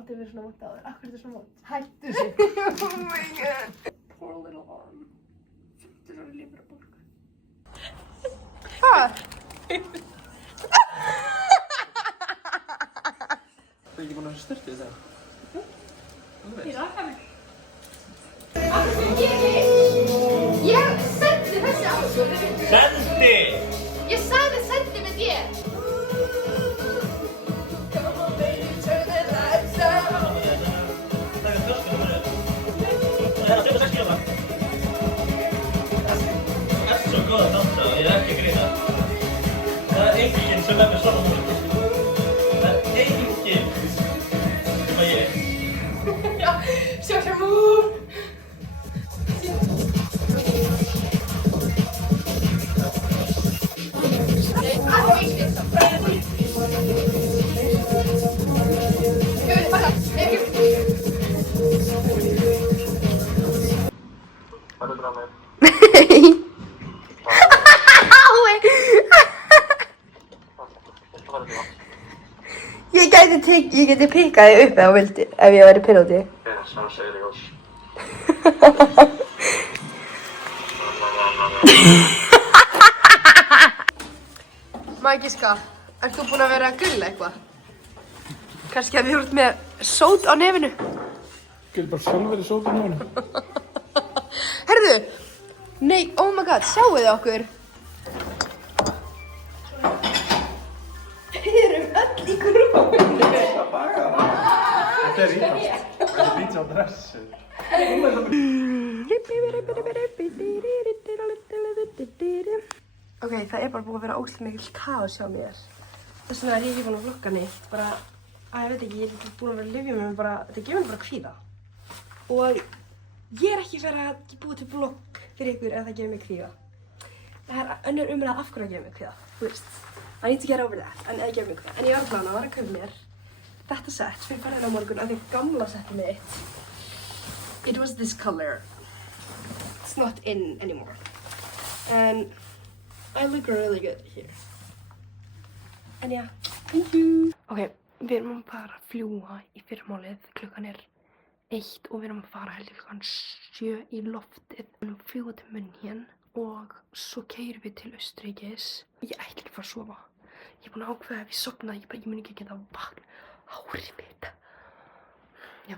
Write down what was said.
aldrei verið svona vont áður. Akkur er þetta svona vont? Hættu þessu. Oh my god. Poor little arm. 50 ára lifrarbólgu. Hvað? Það er ekki búin að vera styrtið það? Ég rakka mig. Ég sendi þessi á svo. Sendi! Ég sagði sendi með þér. Það er 26 km. Það er svo góð að dansa og ég er ekki að grínast. Það er enginn sem er með svona músík. Það er enginn sem ég. Já, sjá move. Hvað er það með? Ég geti pikkað þig upp ef þú vildi, ef ég væri pirrandi. Ég er svona segir ég oss. Má ég giska, ert þú búin að vera að grilla eitthvað? Kannski að við erum með sót á nefinu? Getur bara sjálf verið sót á nefinu. Herðu, nei, oh my god, sjáu þið okkur? Við erum öll í grúfinu. Þetta er íkast. Þetta er lítið á dressu. Ok, það er bara búið að vera óslega mikil kaos hjá mér. Þess vegna er ég ekki búin að vlogga neitt, bara, ég veit ekki, ég er ekki búin að vera að lyfja mig, bara, þetta gefur mér bara kvíða. Og ég er ekki verið að búa til vlogg fyrir ykkur ef það gefur mig kvíða. Það er önnur umræða af hverju að gefa mig kvíða, þú veist. I need to get over that, en eða gefur mig kvíða. En ég var að plana, var að kaupa mér þetta sett fyrir ferðina á morgun af því gamla settið mitt. It was this color. It's not in anymore. And I look really good here. En já, thank you. Ok, við erum að fara að fljúa í fyrramálið. Klukkan er 1 og við erum að fara heldur klukkan 7 í loftið. Við erum að fljúa til München og svo keyrum við til Austurríkis. Ég ætla ekki að fara að sofa. Ég er búin að ákveða ef ég sofna, ég mun ekki geta vakna hárið mitt. Já.